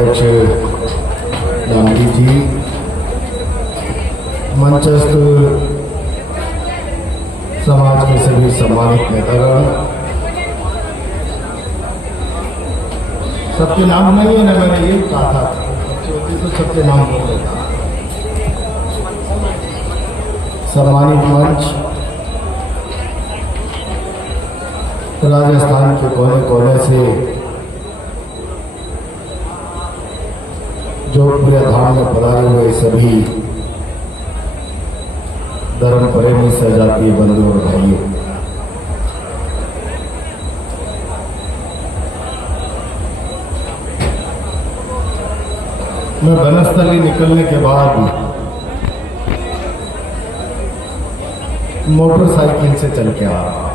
अध्यक्ष गांधी जी, मंचस्थ समाज के सभी सम्मानित नेतागण, सबके नाम नहीं है ना, मैंने ये कहा था तो सबके नाम बोल देता। सम्मानित मंच, राजस्थान के कोने कोने से जोधपुर धाम में पधारे हुए सभी धर्म प्रेमी सहजातीय बंधु और भाइयों, मैं वनस्थली निकलने के बाद मोटरसाइकिल से चल के आ रहा।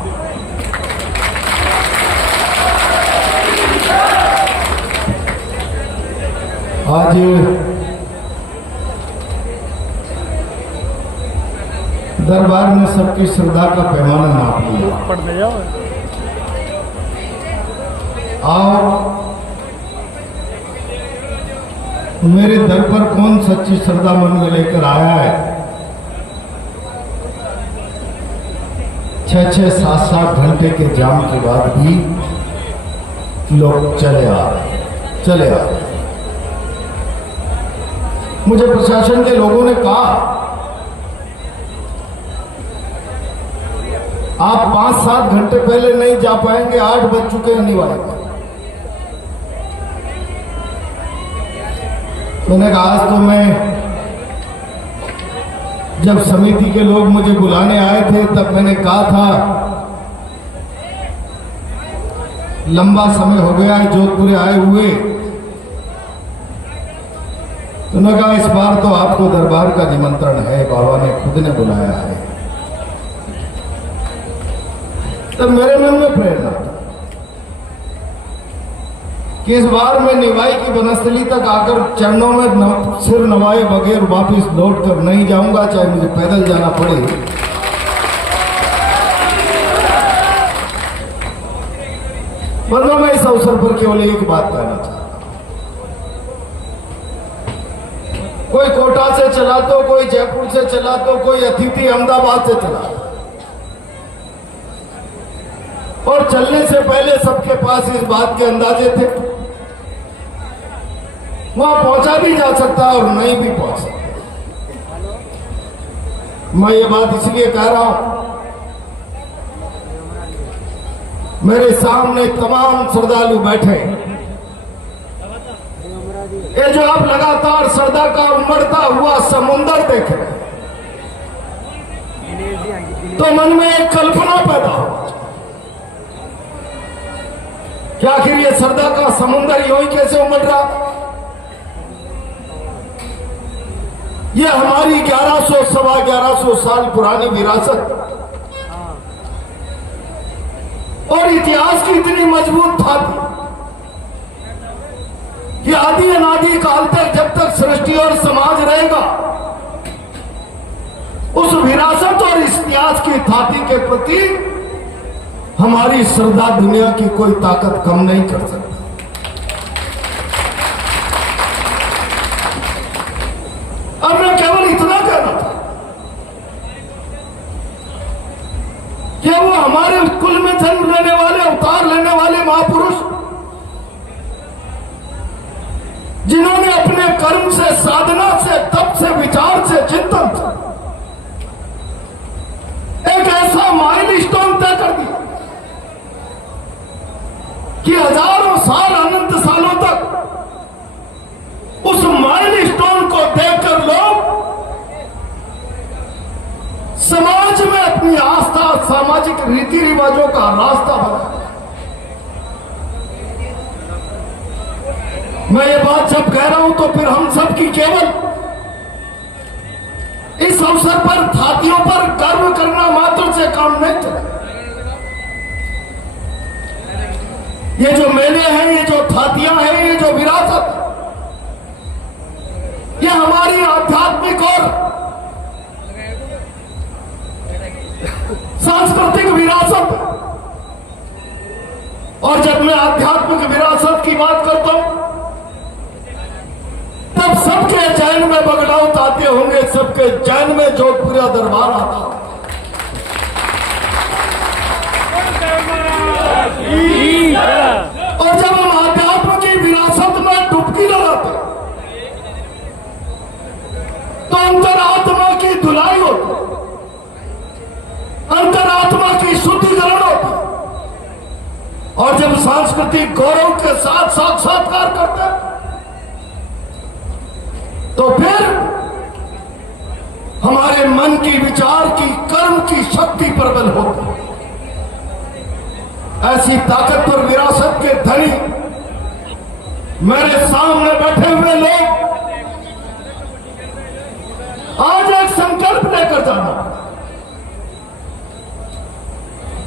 आज दरबार में सबकी श्रद्धा का पैमाना नाप लिया। और मेरे दर पर कौन सच्ची श्रद्धा मन में लेकर आया है? 6-6, 7-7 घंटे के जाम के बाद भी लोग चले आ रहे। मुझे प्रशासन के लोगों ने कहा, आप 5-7 घंटे पहले नहीं जा पाएंगे, 8 बज चुके हैं अनिवार्य। मैंने कहा आज तो मैं, जब समिति के लोग मुझे बुलाने आए थे तब मैंने कहा था लंबा समय हो गया है जोधपुर आए हुए, तो उन्होंने कहा इस बार तो आपको दरबार का निमंत्रण है, बाबा ने खुद ने बुलाया है। तब मेरे मन में प्रेरणा कि इस बार मैं निवाई की वनस्थली तक आकर चरणों में सिर नवाए बगैर वापिस लौट कर नहीं जाऊंगा, चाहे मुझे पैदल जाना पड़े। वरना मैं इस अवसर पर केवल एक बात कहना चाहता हूं, कोई कोटा से चला तो, कोई जयपुर से चला तो, कोई अतिथि अहमदाबाद से चला, और चलने से पहले सबके पास इस बात के अंदाजे थे वहां पहुंचा भी जा सकता और नहीं भी पहुंच सकता। मैं ये बात इसलिए कह रहा हूं, मेरे सामने तमाम श्रद्धालु बैठे, ये जो आप लगातार श्रद्धा का उमड़ता हुआ समुंदर देख रहे हैं, तो मन में एक कल्पना पैदा हो कि आखिर ये श्रद्धा का समुंदर यूं ही कैसे उमड़ रहा? ये हमारी 1100 सवा 1100 साल पुरानी विरासत और इतिहास की इतनी मजबूत था कि आदि अनादि काल तक, जब तक सृष्टि और समाज रहेगा, उस विरासत और इतिहास की थाती के प्रति हमारी श्रद्धा दुनिया की कोई ताकत कम नहीं कर सकती। अब मैं केवल इतना कहना था कि वो हमारे कुल में जन्म लेने वाले, अवतार लेने वाले महापुरुष, जिन्होंने अपने कर्म से, साधना से, तप से, विचार से, चिंतन से एक ऐसा माइलस्टोन तय कर दिया कि हजारों साल, अनंत सालों तक उस माइलस्टोन को देखकर लोग समाज में अपनी आस्था, सामाजिक रीति रिवाजों का रास्ता बना। मैं ये बात जब कह रहा हूं तो फिर हम सब की केवल इस अवसर पर थातियों पर गर्व करना मात्र से काम नहीं चला। ये जो मेले हैं, ये जो थातियां हैं, ये जो विरासत, ये हमारी आध्यात्मिक और सांस्कृतिक विरासत। और जब मैं आध्यात्मिक विरासत की बात करता हूं उज्जैन में बगड़ाउत आते होंगे, सबके जैन में जोधपुरा दरबार आता होगा। और जब हम आध्यात्म की विरासत में डुबकी लगाते तो अंतरात्मा की धुलाई होती, अंतरात्मा की शुद्धिकरण होती। और जब सांस्कृतिक गौरव के साथ साक्षात्कार करते तो फिर हमारे मन की, विचार की, कर्म की शक्ति प्रबल होती। ऐसी ताकतवर विरासत के धनी मेरे सामने बैठे हुए लोग आज एक संकल्प लेकर जाना।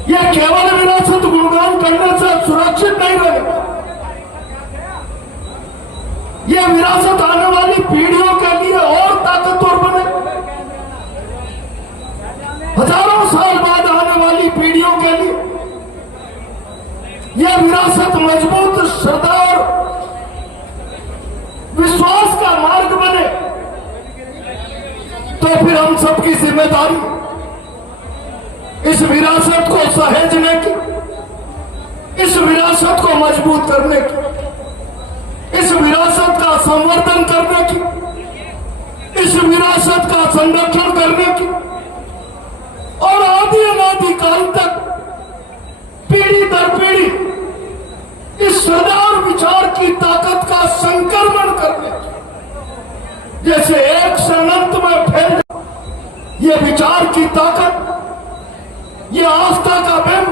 यह केवल विरासत गुणगान करने से सुरक्षित नहीं रहेगा। यह विरासत आने वाली पीढ़ियों के लिए और ताकतवर बने, हजारों साल बाद आने वाली पीढ़ियों के लिए यह विरासत मजबूत, श्रद्धा और विश्वास का मार्ग बने। तो फिर हम सबकी जिम्मेदारी इस विरासत को सहेजने की, इस विरासत को मजबूत करने की, इस विरासत का संवर्धन करने की, इस विरासत का संरक्षण करने की और आदि अनादि काल तक पीढ़ी दर पीढ़ी इस श्रद्धा और विचार की ताकत का संक्रमण करने की, जैसे एक संगत में फैल ये विचार की ताकत, ये आस्था का बिंब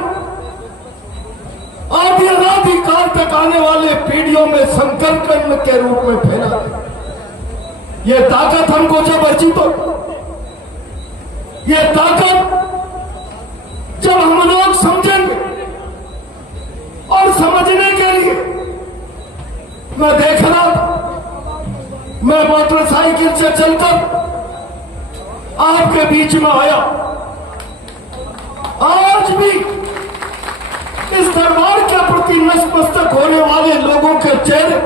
आदि अनादि काल तक आने वाले पीढ़ियों में संकल्प के रूप में फैला। ये ताकत हमको जब अर्जित हो, ये ताकत जब हम लोग समझेंगे और समझने के लिए मैं देख रहा, मैं मोटरसाइकिल से चलकर आपके बीच में आया। आज भी इस दरबार के प्रति नतमस्तक होने वाले लोगों के चेहरे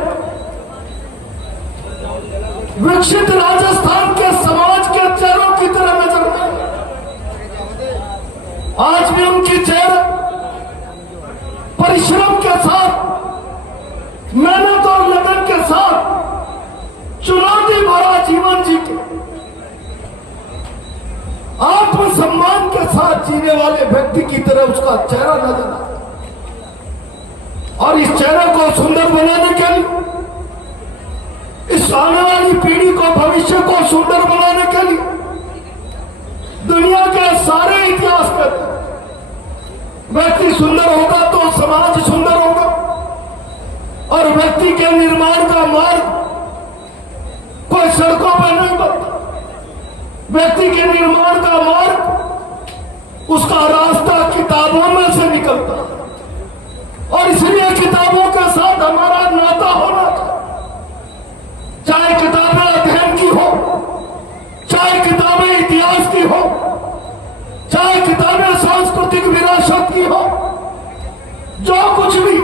विकसित राजस्थान के समाज के चेहरों की तरह नजर आते। आज भी उनकी चेहरे परिश्रम के साथ, मेहनत और लगन के साथ चुनौती भरा जीवन जीते आत्मसम्मान के साथ जीने वाले व्यक्ति की तरह उसका चेहरा नजर आता। और इस चेहरे को सुंदर बनाने के लिए, इस आने वाली पीढ़ी को, भविष्य को सुंदर बनाने के लिए दुनिया के सारे इतिहास में व्यक्ति सुंदर होगा तो समाज सुंदर होगा। और व्यक्ति के निर्माण का मार्ग कोई सड़कों पर नहीं बनता। व्यक्ति के निर्माण का मार्ग, उसका रास्ता किताबों में से निकलता है। और इसलिए किताबों के साथ हमारा नाता होना चाहिए। चाहे किताबें अध्ययन की हो, चाहे किताबें इतिहास की हो, चाहे किताबें सांस्कृतिक विरासत की हो, जो कुछ भी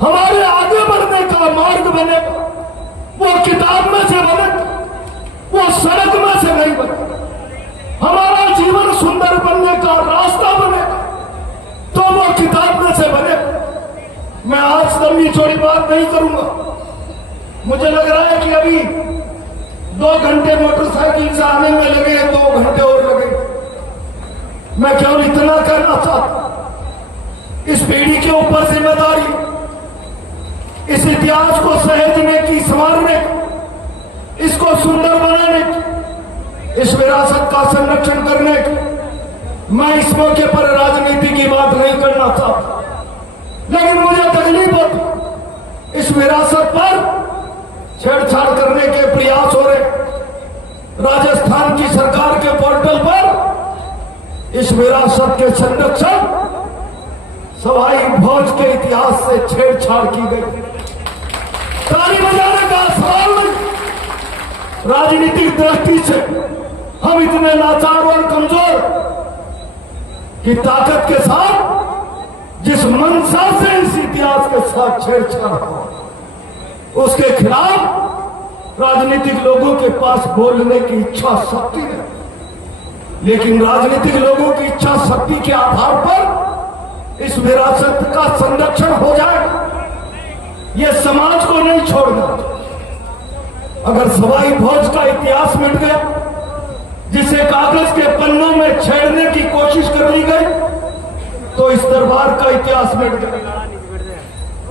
हमारे आगे बढ़ने का मार्ग बनेगा वो किताब में से बनेगा, वो सड़क में से नहीं बनेगा। हमारा जीवन सुंदर बनने का रास्ता बनेगा तो वो किताब में से बनेगा। मैं आज लंबी चौड़ी बात नहीं करूंगा। मुझे लग रहा है कि अभी 2 घंटे मोटरसाइकिल से आने में लगे, 2 घंटे और लगे। मैं केवल इतना कहना चाहता, इस पीढ़ी के ऊपर जिम्मेदारी इस इतिहास को सहेजने की, संवारने की, इसको सुंदर बनाने की, इस विरासत का संरक्षण करने की। मैं इस मौके पर राजनीति की बात नहीं करना चाहता, लेकिन मुझे तकलीफ होती इस विरासत पर छेड़छाड़ करने के प्रयास हो रहे। राजस्थान की सरकार के पोर्टल पर इस विरासत के संरक्षण, सवाई भोज के इतिहास से छेड़छाड़ की गई। ताली बजाने का सवाल नहीं। राजनीतिक दृष्टि से हम इतने लाचार और कमजोर की ताकत के साथ जिस मंशा से इस इतिहास के साथ छेड़छाड़ हो, उसके खिलाफ राजनीतिक लोगों के पास बोलने की इच्छा शक्ति है, लेकिन राजनीतिक लोगों की इच्छा शक्ति के आधार पर इस विरासत का संरक्षण हो जाएगा। यह समाज को नहीं छोड़ना। अगर सवाई भोज का इतिहास मिट गया, जिसे कागज के पन्नों में छेड़ने की कोशिश कर ली गई, तो इस दरबार का इतिहास मिट गया।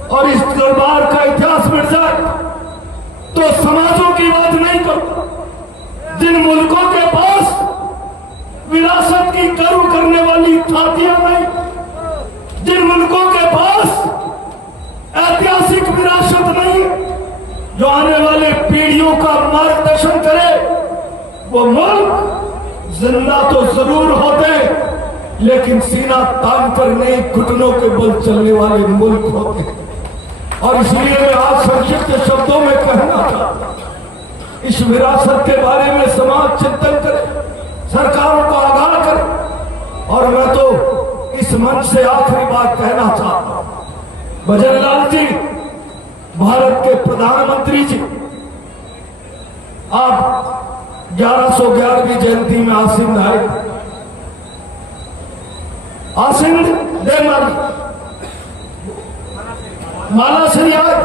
और इस दरबार का इतिहास मिट जाए तो समाजों की बात नहीं करता। जिन मुल्कों के पास विरासत की गर्व करने वाली थातियां नहीं, जिन मुल्कों के पास ऐतिहासिक विरासत नहीं, जो आने वाले पीढ़ियों का मार्गदर्शन करे, वो मुल्क जिंदा तो जरूर होते, लेकिन सीना तान कर नहीं, घुटनों के बल चलने वाले मुल्क होते हैं। और इसलिए मैं आज संक्षिप्त शब्दों में कहना चाहता, इस विरासत के बारे में समाज चिंतन करे, सरकारों को आगाह करे। और मैं तो इस मंच से आखिरी बात कहना चाहता हूं, भजनलाल जी, भारत के प्रधानमंत्री जी, आप 1111वीं जयंती में आसीन आए, आसीन देवमाली माला श्री आज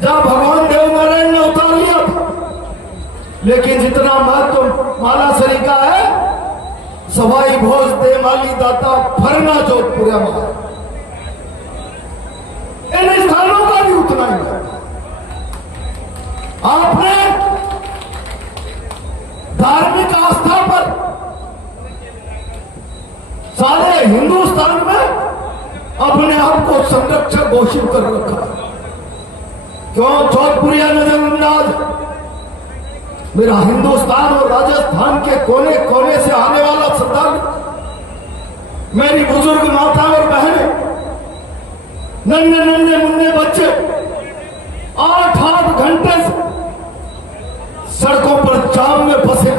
जहां भगवान देवनारायण ने उतार लिया था, लेकिन जितना महत्व माला श्री का है, सवाई भोज देवमाली दाता फरना जोधपुर इन स्थानों का भी उतना ही है। आपने धार्मिक आस्था पर सारे हिंदुस्तान में अपने आप को संरक्षक घोषित कर रखा। क्यों जोधपुरिया नजरअंदाज? मेरा हिंदुस्तान और राजस्थान के कोने कोने से आने वाला श्रद्धालु, मेरी बुजुर्ग माता और बहनें, नन्हे नन्हे मुन्ने बच्चे 8-8 घंटे से सड़कों पर जाम में फंसे,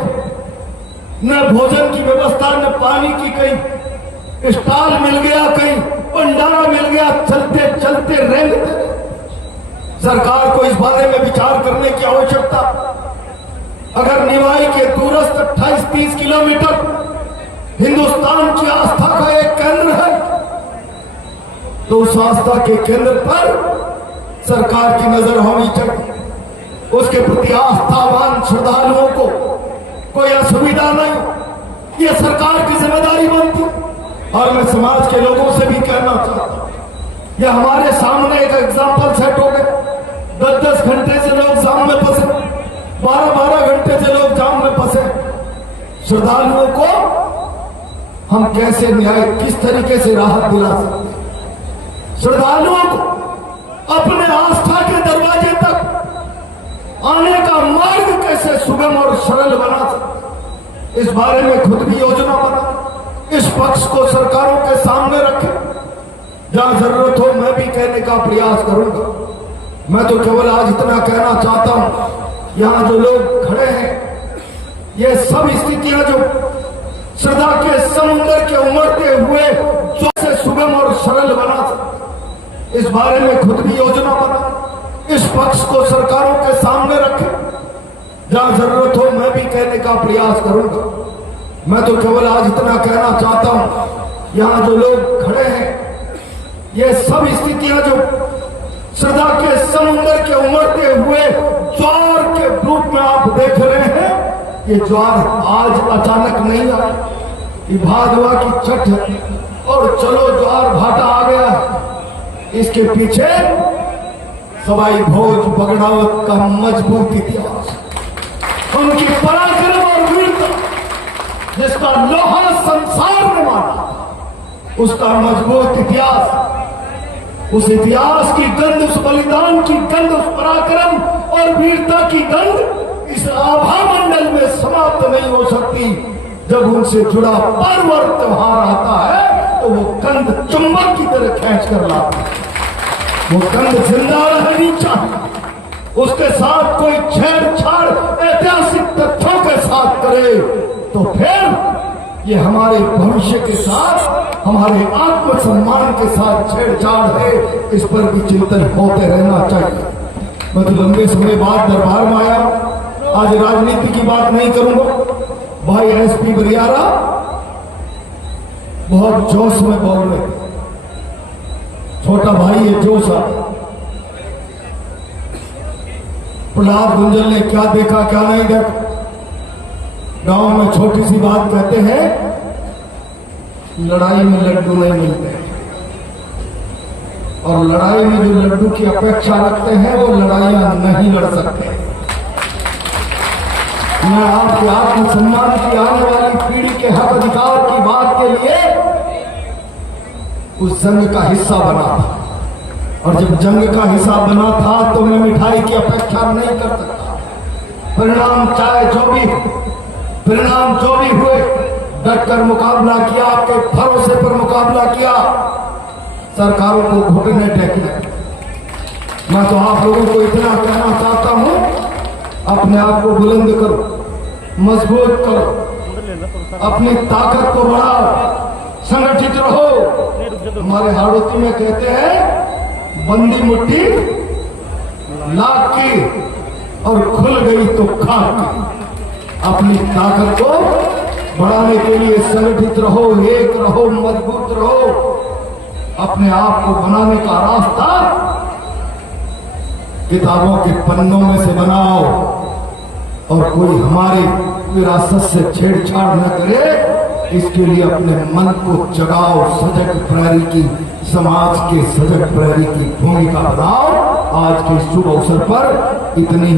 न भोजन की व्यवस्था, न पानी की, कहीं स्टॉल मिल गया, कहीं भंडारा मिल गया, चलते चलते रेंगते। सरकार को इस बारे में विचार करने की आवश्यकता। अगर निवाई के दूरस्थ 28-30 किलोमीटर हिंदुस्तान की आस्था का एक केंद्र है, तो उस आस्था के केंद्र पर सरकार की नजर होनी चाहिए। उसके प्रति आस्थावान श्रद्धालुओं को कोई असुविधा नहीं, ये सरकार की जिम्मेदारी बनती। और मैं समाज के लोगों से भी कहना चाहता हूं, यह हमारे सामने एक एग्जाम्पल सेट हो गए। 10-10 घंटे से लोग जाम में फंसे, 12-12 घंटे से लोग जाम में फंसे। श्रद्धालुओं को हम कैसे न्याय, किस तरीके से राहत दिला सकते हैं? श्रद्धालुओं को अपने आस्था के दरवाजे तक आने का मार्ग कैसे सुगम और सरल बना सकते, इस बारे में खुद भी योजना बना, इस पक्ष को सरकारों के सामने रखे। जहां जरूरत हो मैं भी कहने का प्रयास करूंगा। मैं तो केवल आज इतना कहना चाहता हूं, यहां जो लोग खड़े हैं, ये सब स्थितियां जो श्रद्धा के समुद्र के उमड़ते हुए जो से सुगम और सरल बना सकते, इस बारे में खुद भी योजना बना, इस पक्ष को सरकारों के सामने रखे। जहां जरूरत हो मैं भी कहने का प्रयास करूंगा। मैं तो केवल आज इतना कहना चाहता हूं, यहां जो लोग खड़े हैं, ये सब स्थितियां जो श्रद्धा के समुद्र के उमड़ते हुए ज्वार के रूप में आप देख रहे हैं, ये ज्वार आज अचानक नहीं आया, ये भादवा की छठ है और चलो ज्वार भाटा आ गया है। इसके पीछे सवाई भोज बगड़ावत का मजबूत इतिहास, उनकी पराक्रम और वीरता, जिसका लोहा संसार ने माना, उसका मजबूत इतिहास, उस इतिहास की गंध, उस बलिदान की गंध, उस पराक्रम और वीरता की गंध इस आभा मंडल में समाप्त नहीं हो सकती। जब उनसे जुड़ा पर्व और त्योहार आता है तो वो गंध चुंबक की तरह खींच कर लाता है। वो गंध जिंदा रहनी चाहिए। उसके साथ कोई छेड़छाड़ ऐतिहासिक तथ्यों के साथ करे तो फिर ये हमारे भविष्य के साथ, हमारे आत्मसम्मान के साथ छेड़छाड़ है। इस पर भी चिंतन होते रहना चाहिए। मैं तो लंबे समय बाद दरबार में आया। आज राजनीति की बात नहीं करूंगा। भाई एसपी बरियारा बहुत जोश में बोल रहे, छोटा भाई है जोश आ। प्रहलाद गुंजल ने क्या देखा क्या नहीं देखा। गांव में छोटी सी बात कहते हैं, लड़ाई में लड्डू नहीं मिलते, और लड़ाई में जो लड्डू की अपेक्षा रखते हैं वो लड़ाइयां नहीं लड़ सकते। मैं आपके आत्मसम्मान की आने वाली पीढ़ी के हक अधिकार की बात के लिए उस जंग का हिस्सा बना था, और जब जंग का हिस्सा बना था तो मैं मिठाई की अपेक्षा नहीं कर सकता। परिणाम चाहे जो भी, परिणाम जो भी हुए, डटकर मुकाबला किया, आपके भरोसे पर मुकाबला किया, सरकारों को घुटने टेकने। मैं तो आप लोगों को इतना कहना चाहता हूं, अपने आप को बुलंद करो, मजबूत करो, अपनी ताकत को बढ़ाओ, संगठित रहो। हमारे हाड़ोती में कहते हैं, बंदी मुट्ठी लाख की और खुल गई तो खाक की। अपनी ताकत को बढ़ाने के लिए संगठित रहो, एक रहो, मजबूत रहो। अपने आप को बनाने का रास्ता किताबों के पन्नों में से बनाओ, और कोई हमारे विरासत से छेड़छाड़ न करे, इसके लिए अपने मन को जगाओ। सजग प्रहरी की, समाज के सजग प्रहरी की भूमिका बनाओ। आज के शुभ अवसर पर इतनी